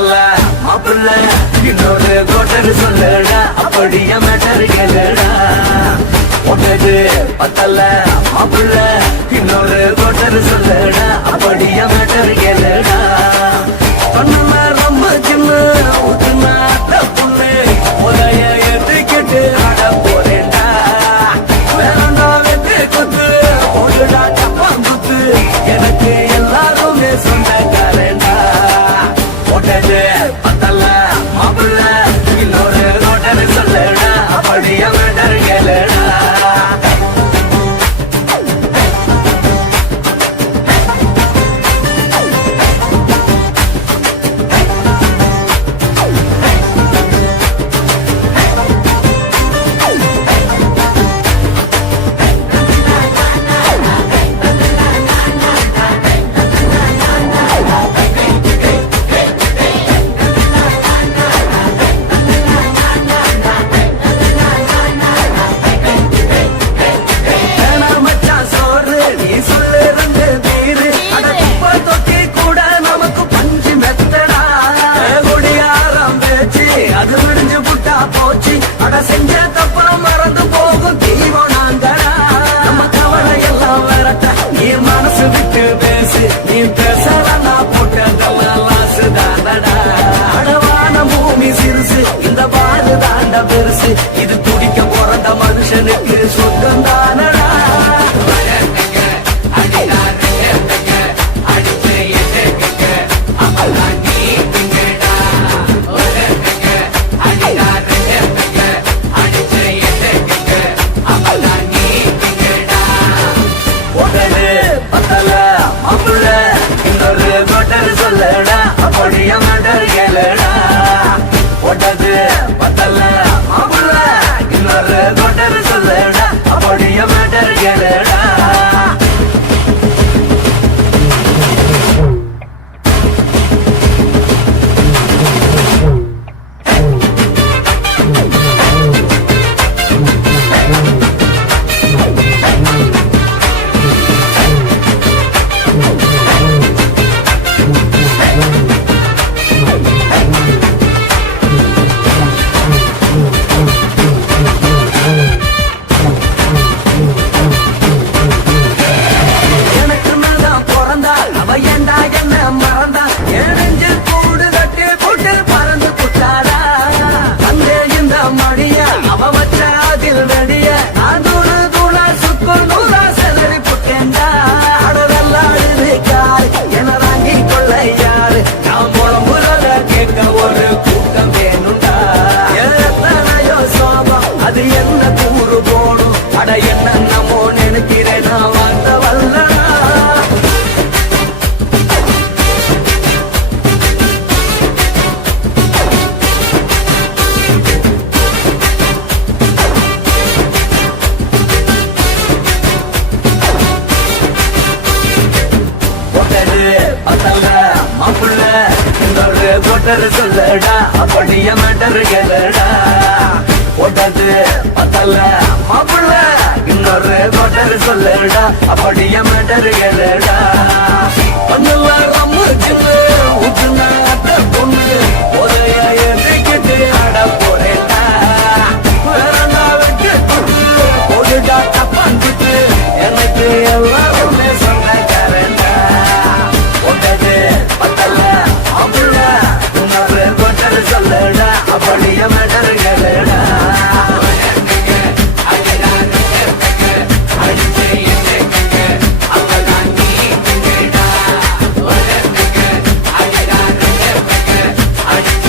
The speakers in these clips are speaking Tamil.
பத்தல மாப்பிள்ள இன்னொரு கோட்டர் சொல்லடா அப்படியே மேட்டர் கேளுடா ஒட்டது பத்தல மாப்பிள்ள இன்னொரு கோட்டர் சொல்லடா அப்படியே மேட்டர் கேளுடா சொன்ன ரொம்ப சின்ன ஊத்துனா புண்ணு உதய ஏத்துக்கிட்டு ஆட போறேன்டா வேறண்டா வெட்டு குத்து போடுடா சப்பம் குத்து எனக்கு எல்லாருமே சொந்தக்காரேண்டா ஒட்டது பத்தல மாப்பிள்ள இன்னொரு கோட்டர் சொல்லடா அப்படியே மேட்டர் கேளுடா செஞ்ச தப்பா மறந்து போகும் தீவம் நாங்கடா நம்ம கவலை எல்லாம் வரட்ட நீ மனசு விட்டு பேசு நீ பேசலன்னா போட்டதெல்லாம் லாசு தானடா அடவான பூமி சிறுசு இந்த பாடு தாண்ட பெருசு இது துடிக்க பிறந்த மனுஷனுக்கு சொந்தம் தானடா சொல்லடா அப்படியே மேட்டர் கேளுடா ஒட்டது பத்தல மாப்பிள்ள இன்னொரு கோட்டர் சொல்லடா அப்படியே மேட்டர் கேளுடா அது என்ன கூறு போடும் அட என்ன நம்மோ நினைக்கிறேன் நான் வார்த்த வல்லடா ஒட்டது பத்தல மாப்பிள்ள இன்னொரு கோட்டர் சொல்லடா அப்படியே மேட்டர் கேளுடா ஒட்டது பத்தல மாப்பிள்ள இன்னொரு கோட்டர் சொல்லடா அப்படியே மேட்டர் கேளுடா ரொம்ப சின்ன ஊத்துனா பொண்ணு உதய ஏத்துக்கிட்டு ஆட போறேன்டா வேறண்டா வெட்டு குத்து போடுடா தப்பான் குத்து எனக்கு எல்லாருமே சொந்தக்காரன்டா ஒட்டது பத்தல மாப்பிள்ள இன்னொரு கோட்டர் சொல்லடா அப்படியே மேட்டர் கேளுடா I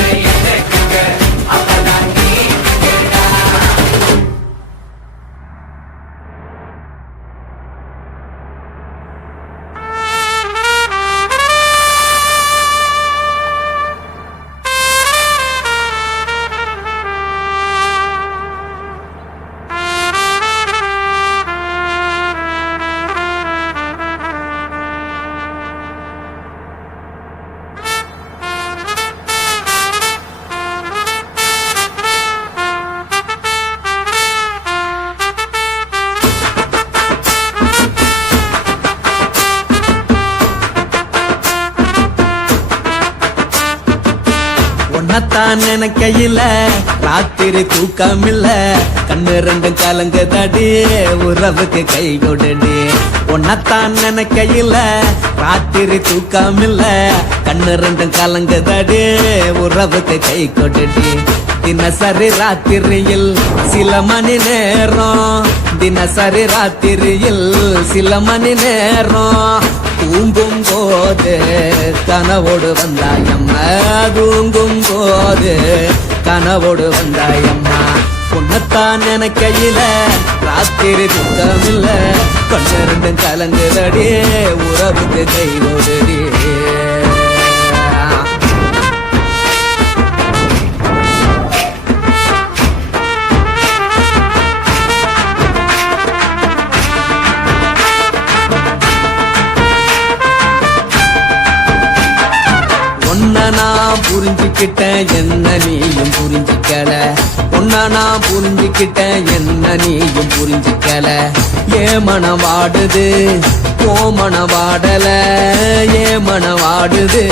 உன்னத்தான் நினைக்கையில ராத்திரி தூக்கம் இல்ல கண்ணு ரெண்டும் கலங்குதடி உறவுக்கு கை கொடுடி உன்னத்தான் நினைக்கையில ராத்திரி தூக்கம் இல்ல கண்ணு ரெண்டும் கலங்குதடி உறவுக்கு கை கொடுடி தினசரி ராத்திரியில் சில மணி நேரம் தினசரி ராத்திரியில் சில மணி நேரம் தூங்கும் போது கனவோடு வந்தாயம்மா தூங்கும் போது கனவோடு வந்தாயம்மா உன்னத்தான் நினைக்கையில ராத்திரி துக்கம் இல்ல கொஞ்ச ரெண்டும் கலங்குதடி உறவுக்கு கை ஓடுடி நான் புரிஞ்சுக்கிட்டேன் என்ன நீயும் புரிஞ்சுக்கல உன்ன நான் புரிஞ்சுக்கிட்டேன் என்ன நீயும் புரிஞ்சுக்கல ஏ மனம் வாடுது போ மனம் வாடல ஏ மனம் வாடுது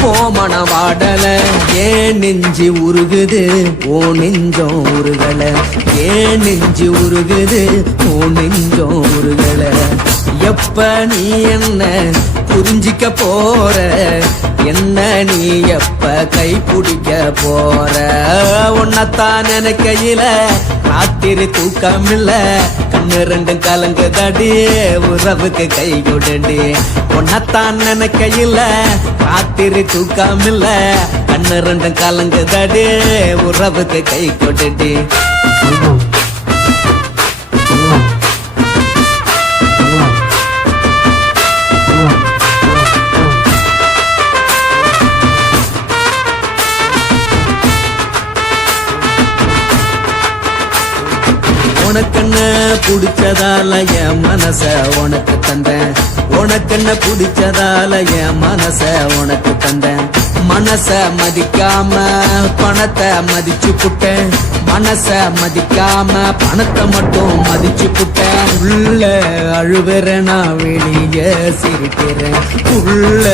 போ மனம் வாடல ஏன் நெஞ்சு உருகுது ஓ நெஞ்சம் உருகல ஏன் நெஞ்சு உருகுது ஓ நெஞ்சம் உருகல எப்ப நீ என்ன புரிஞ்சிக்க போற என்ன நீ எப்ப கை பிடிக்க போற உன்னத்தான் நினைக்கையில ராத்திரி தூக்கம் இல்ல கண்ணு ரெண்டும் கலங்குதடி உறவுக்கு கை கொடுடி உன்னத்தான் நினைக்கையில ராத்திரி தூக்கம் இல்ல கண்ணு ரெண்டும் கலங்குதடி உறவுக்கு கை கொடுடி உனக்கென்ன பிடிச்சதால என் மனச உனக்கு தந்தேன் உனக்கென்ன பிடிச்சதால என் மனச உனக்கு தந்தேன் மனச மதிக்காம பணத்தை மதிச்சு புட்டேன் மனச மதிக்காம பணத்தை மட்டும் மதிச்சு புட்டேன் உள்ள அழுவற நான் வெளிய சிரிக்கிறேன் உள்ள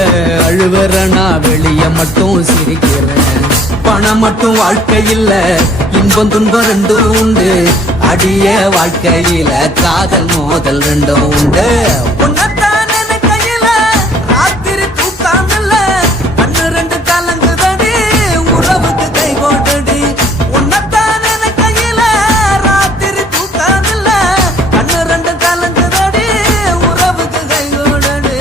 அழுவற நான் வெளிய மட்டும் சிரிக்கிறேன் பணம் மட்டும் வாழ்க்கை இல்ல இன்பம் துன்பம் ரெண்டும் உண்டு அடிய வாழ்க்கையில காதல் மோதல் ரெண்டும் உண்டு உன்னத்தான் நினைக்கையில ராத்திரி தூக்கம் இல்ல கண்ணு ரெண்டு கலங்குதடி உறவுக்கு கை போடுடி உன்னத்தான் நினைக்கையில ராத்திரி தூக்கம் இல்ல கண்ணு ரெண்டு கலங்குதடி உறவுக்கு கை போடுடி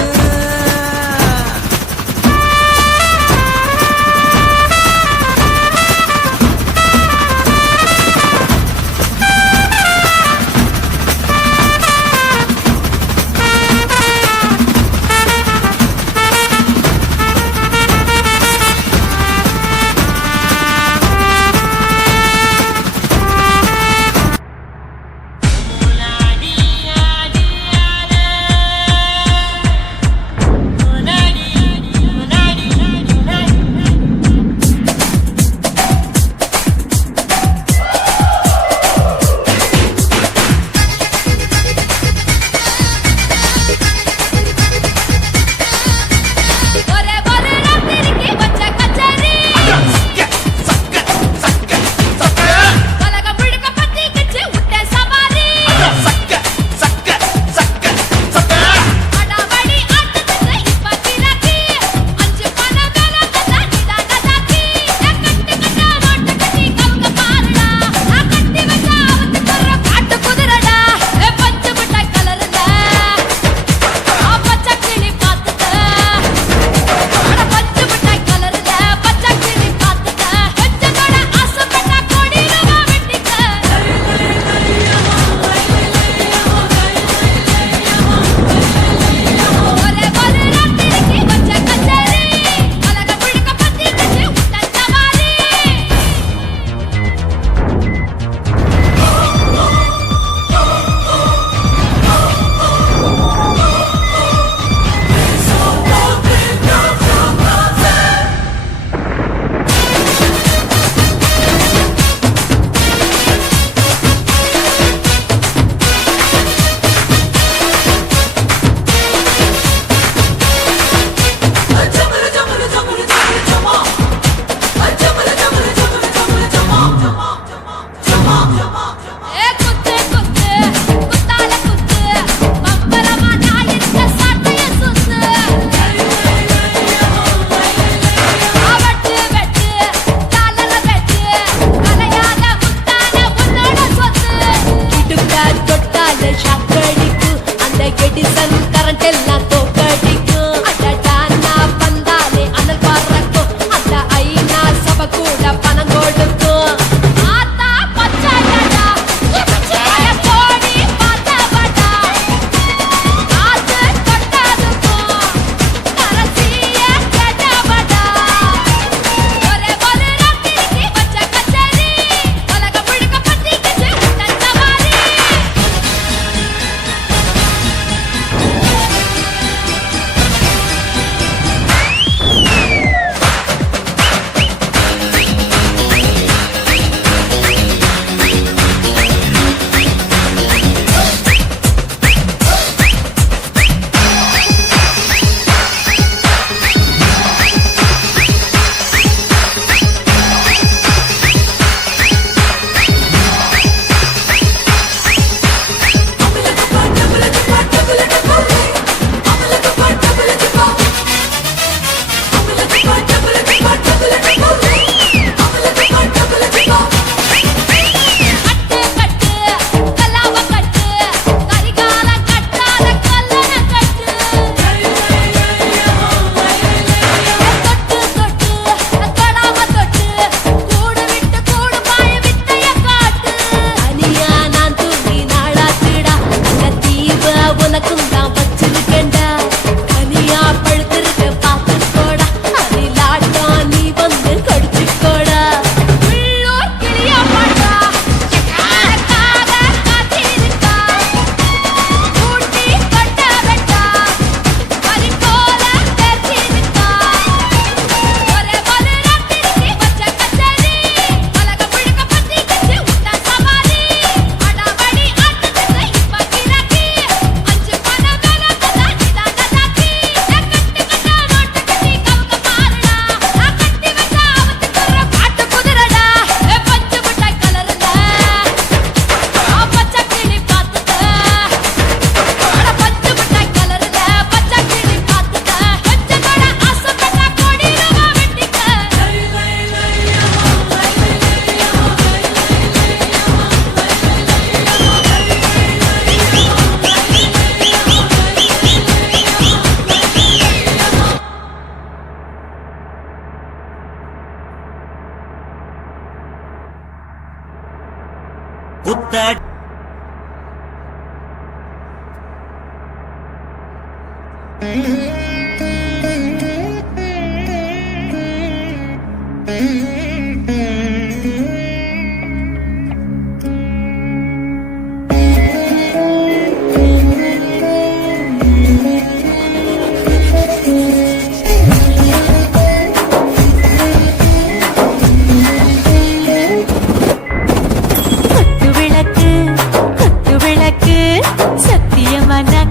புத்த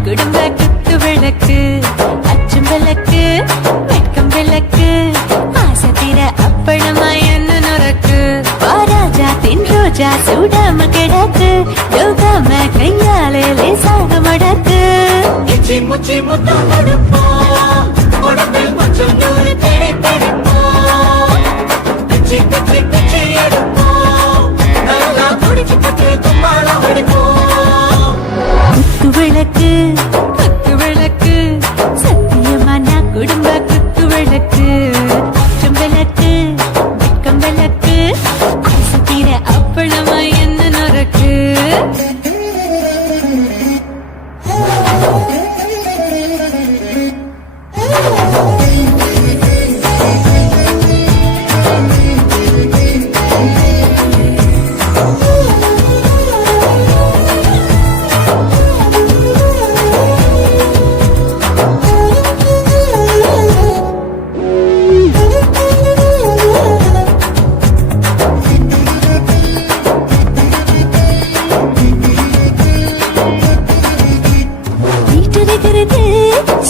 குடும்ப குத்து விளக்கு அச்சும் விளக்கு வெட்கம் விளக்கு ஆசை தீர அப்பளமா என்ன நுறக்கு ராஜா தின் ரோஜா சூடாம கிடக்கு யோகாம கையாலே லேசாக மடக்கு இச்சி முச்சி முத்தம் கொடுப்போம் உடம்பில் கொஞ்சம் நூறு தேடி பிடிப்போம் பிச்சி பிச்சி பிச்சி எடுப்போம் நல்லா குடிச்சு பட்டு தும்பாலம் அடிப்போம் குத்து விளக்கு குத்து விளக்கு சத்தியமான குடும்ப குத்து விளக்கு அச்சம் விளக்கு வெட்கம் விளக்கு ஆசை தீர அப்பளமா என்ன நுறக்கு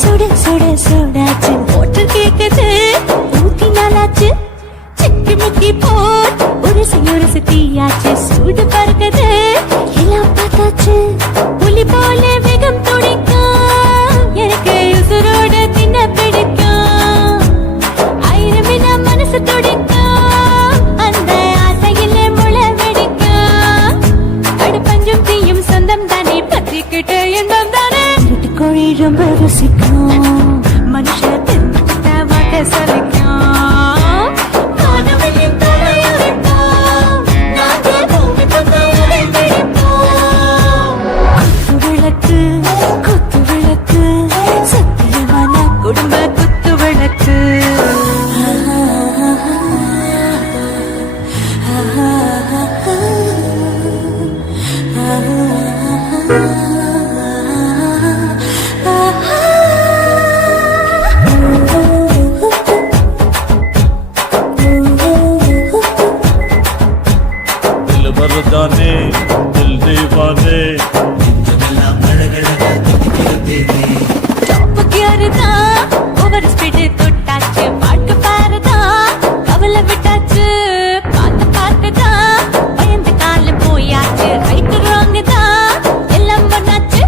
சுட சுட சுடாச்சு மோட்டர் கேக்குது ஊத்தி நாளாச்சு சிக்கி முக்கி போட் ஒரு தீயாச்சு சூடு பறக்குது எல்லாம் பார்த்தாச்சு புலி போல வேகம் துடிக்கும் எனக்கு உசுரோட தின்ன பிடிக்கும் ஆயிரம் மனசு துடிக்கும் அந்த ஆசையில முளை வெடிக்கும் அடு பஞ்சும் தீயும் சொந்தம் தானே பத்திக்கிட்டு இன்பம் தானே கோழி ரொம்ப ருசிக்கும் மனுஷ தின்ன வாட்ட சலிக்கும் மாணவனின் தலையுரைப்போம் நாங்கள் பூமி பந்தலை பிடிப்போம் குத்து விளக்கு சத்தியமான குடும்ப குத்து விளக்கு जाने दिल दीवाने ஓவர் ஸ்பீடு தொட்டாச்சு பாட்டு பாருதா கவலை விட்டாச்சு பார்த்துதா பயந்து காலம் போயாச்சு ரைட்டு ராங்கு தான் எல்லாம் பண்ணாச்சு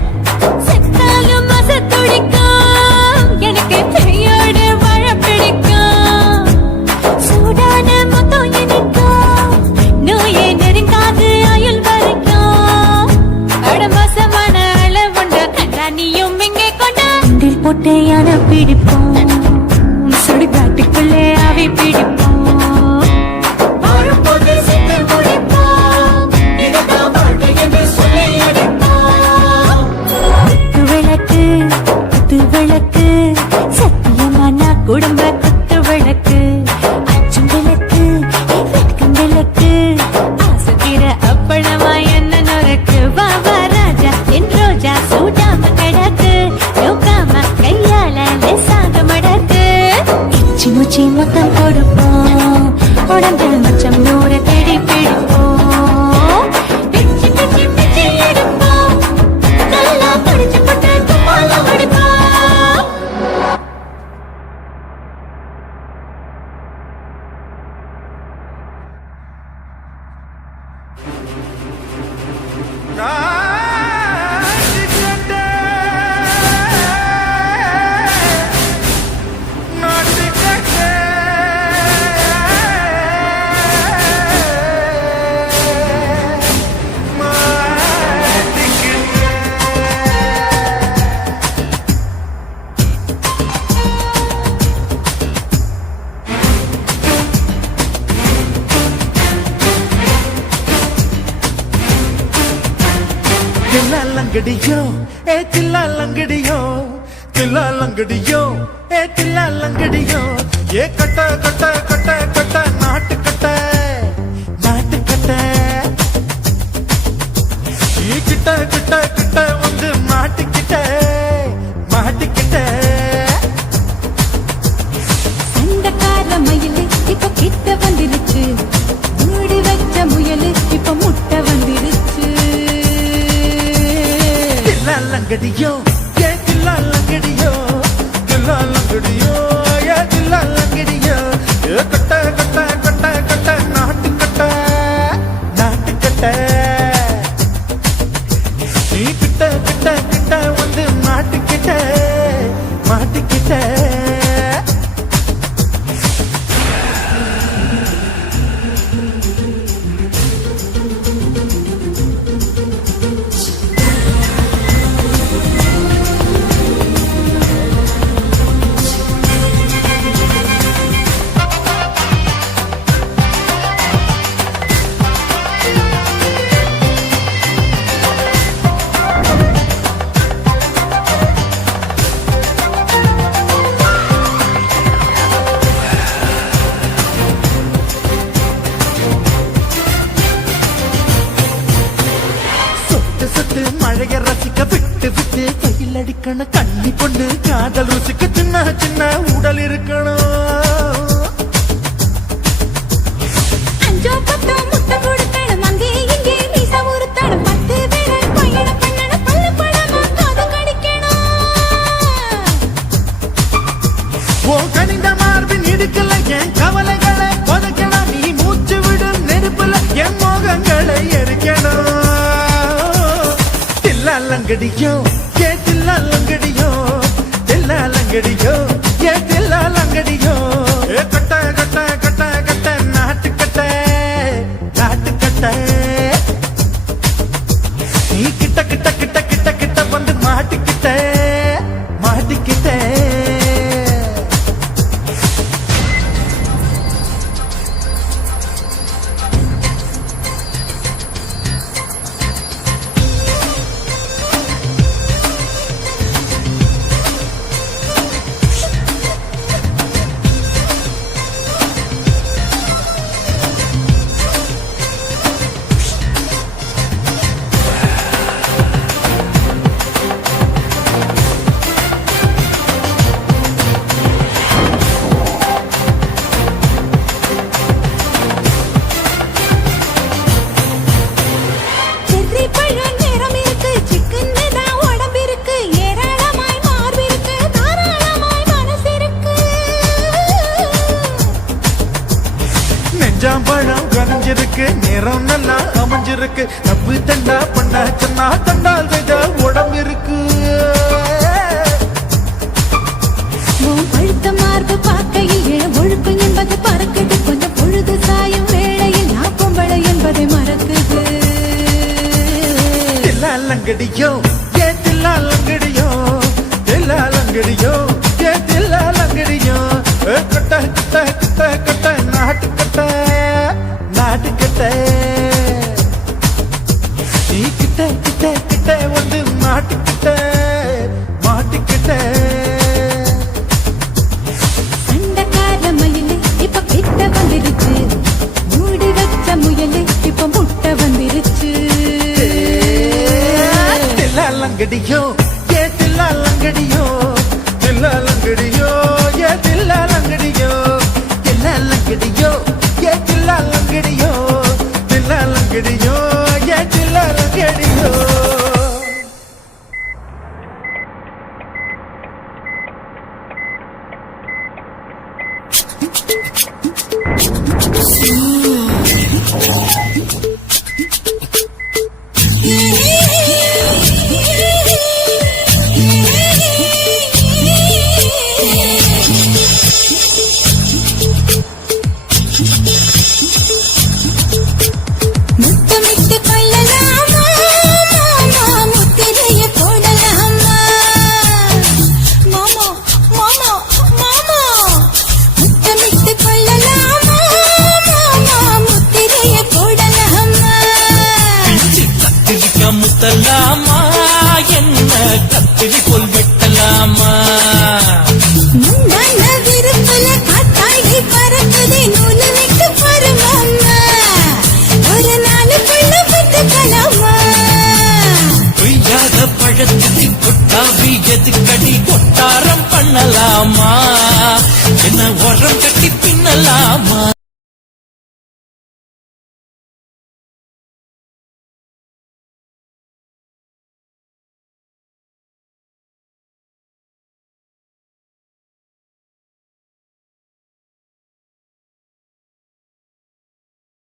செத்தாலும் மச துடிக்கும் எனக்கு பெரியோடு வாழ பிடிக்கும் சூடான மொத்தம் எனக்கும் நோயே நெருங்காது ஆயுள் வரைக்கும் அடமோசமான அளவுண்ட கண்டானியும் இங்கே கொண்ட போட்டு யானை பிடிப்போம் சுடுகாட்டுக்குள்ளே அவை பிடிப்போம் குத்து விளக்கு சத்தியமான குடும்ப குத்து விளக்கு அச்சும் விளக்கு வெட்கம் விளக்கு ஆசை தீர அப்பளமா என்ன நுறக்கு வா ராஜா என் ரோஜா சூடாம கிடக்கு யோகாம கையால லேசாக மடக்கு இச்சி முச்சி மொத்தம் கொடுப்போம் உடம்பில் மச்சம் நூறு தேடி பிடிப்போம் பிச்சி பிச்சி பிச்சி எடுப்போம் நல்லா படிச்சு போட்டு தும்பாலம் அடிப்போம் தில்லாலங்கடியோ ஏ தில்லாலங்கடியோ தில்லாலங்கடியோ ஏ தில்லாலங்கடியோ ஏ கட்ட கட்ட கட்ட கட்ட நாட்டு கட்ட நாட்டு கட்ட நீ கிட்ட கிட்ட கிட்ட வந்து மாட்டிக்கிட்ட மாட்டிக்கிட்ட சண்டக்கார மயிலு இப்ப கிட்ட வந்துருச்சு மூடி வச்ச முயலு இப்ப முட்டை வந்துருச்சு தில்லாலங்கடியோ ஏ தில்லாலங்கடியோ தில்லாலங்கடியோ ஏ தில்லாலங்கடியோ ஏ கட்ட கட்ட கட்ட கட்ட நாட்டு கட்ட நாட்டு கட்ட நீ கிட்ட கிட்ட கிட்ட வந்து மாட்டிக்கிட்ட மாட்டிக்கிட்ட சொட்டு மழைய ரசிக்க விட்டு விட்டு கையில் அடிக்கணும் கண்ணி பொண்ணு காதல் ருசிக்க சின்ன சின்ன உடல் இருக்கணும் அஞ்சோ பத்தோ முட்டை கொடுக்கணும் அங்கே இங்கே மீச உறுத்தணும் 10 பேரை பயணம் பண்ணணும் பல்லு பழமா காது கடிக்கணும் ஓ கனிந்த மார்பின் இடுக்கல என் கவலைகளை புதைக்கணும் நீ மூச்சு விடும் நெருப்புல என் மோகங்களை எரிக்கணும் தில்லாலங்கடியோ ஏ தில்லாலங்கடியோ தில்லாலங்கடியோ ஏ தில்லாலங்கடியோ ஏ கட்ட கட்ட கட்ட கட்ட நாட்டு கட்ட நாட்டு கட்ட நீ கிட்ட கிட்ட கிட்ட கிட்ட கிட்ட வந்து மாட்டிக்கிட்ட மாட்டிக்கிட்ட செர்ரி பழம் நிறம் இருக்கு சிக்கன்னு தான் உடம்பு இருக்கு ஏராளமாய் மார்பு இருக்கு தாராளமாய் மனசு இருக்கு நெஞ்சாம்பழம் கரைஞ்சிருக்கு நிறம் நல்லா அமைஞ்சிருக்கு தப்பு தண்டா பண்ண சொன்னா தண்டால் செய்த உடம்பு இருக்கு உன் பழுத்த மார்பு பார்க்கையில் இளம் ஒழுக்கம் என்பது பறக்குது கொஞ்சம் பொழுது சாயும் வேளையில் நான் பொம்பளை என்பதை மறக்குது தில்லாலங்கடியோ ஏ தில்லாலங்கடியோ தில்லாலங்கடியோ ஏ தில்லாலங்கடியோ ஏ கட்ட கட்ட கட்ட கட்ட நாட்டு கட்ட நாட்டு கட்ட நீ கிட்ட கிட்ட கிட்ட வந்து மாட்டிக்கிட்ட மாட்டிக்கிட்ட சண்டக்கார மயிலு இப்ப கிட்ட வந்துருச்சு மூடி வச்ச முயலு இப்ப முட்டை வந்துருச்சு தில்லாலங்கடியோ